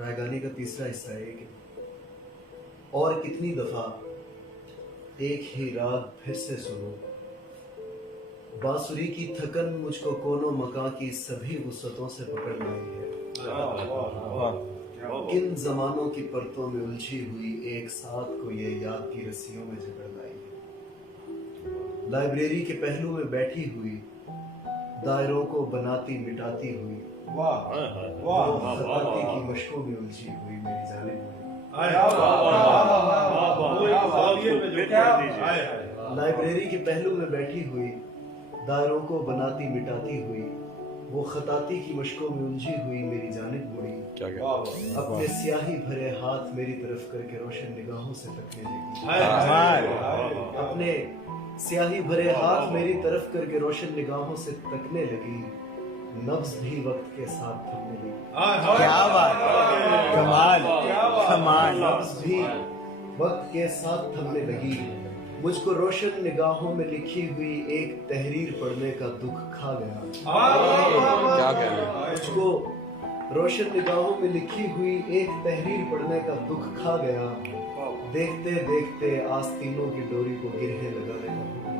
रायगानी का तीसरा हिस्सा है कि और कितनी दफा एक ही राग फिर से सुनो, बांसुरी की थकन मुझको कोनो मकां की सभी वुसअतों से पकड़ लाई है। किन जमानों की परतों में उलझी हुई एक साथ को ये याद की रस्सियों में जकड़ लाई है। लाइब्रेरी के पहलू में बैठी हुई, दायरों को बनाती मिटाती हुई, खताती की मशकों में उलझी हुई मेरी जानिब लाइब्रेरी के पहलू में बैठी हुई, दायरों को बनाती मिटाती हुई, वो खताती की मशकों में उलझी हुई मेरी जानिब मुड़ी। अपने स्याही भरे हाथ मेरी तरफ करके रोशन निगाहों से तकने लगी। अपने स्याही भरे हाथ मेरी तरफ करके रोशन निगाहों से तकने लगी। नब्ज भी वक्त के साथ थमने लगी। क्या बात, कमाल कमाल। नब्ज भी वक्त के साथ थमने लगी। मुझको रोशन निगाहों में लिखी हुई एक तहरीर पढ़ने का दुख खा गया। क्या कह रहे हैं? मुझको रोशन निगाहों में लिखी हुई एक तहरीर पढ़ने का दुख खा गया। देखते देखते आस्तीनों की डोरी को गिरहे लगाने का हुक्म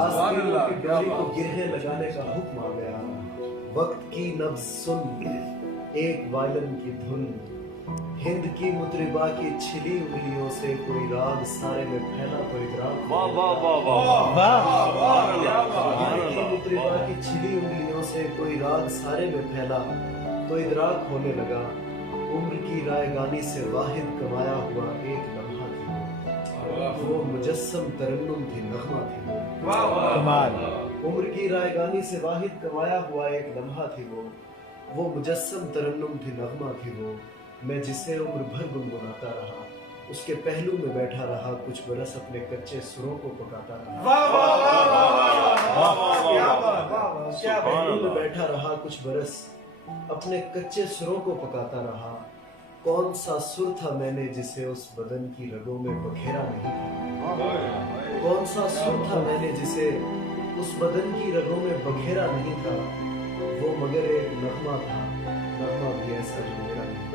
आस्तीनों की डोरी को गिरहे लगाने का हुक्म आ गया। वक्त की नब्ज सुन एक वायलिन की धुन, हिंद की मुतरिबा की छिली उंगलियों से कोई राग सारे में फैला तो इदराक। हिंद की मुतरिबा की छिली उंगलियों से कोई राग सारे में फैला तो इदराक होने लगा। उम्र की रायगानी से वाहिद कमाया हुआ एक लम्हा थी वो, मुजस्सम तरन्नुम थी, नगमा थी कमाल। उम्र की रायगानी से वाहिद कमाया हुआ एक लम्हा थी वो मुजस्सम तरन्नुम थी, नगमा थी वो। मैं जिसे उम्र भर गुनगुनाता रहा, उसके पहलू में बैठा रहा, कुछ बरस अपने कच्चे सुरों को पकाता रहा। पहलू में बैठा रहा, कुछ बरस अपने कच्चे सुरों को पकाता रहा। कौन सा सुर था मैंने जिसे उस बदन की रगों में बखेरा नहीं था। कौन सा सुर था मैंने जिसे उस बदन की रगों में बखेरा नहीं था। वो मगर एक नगमा था, नगमा भी ऐसा जो मेरा नहीं।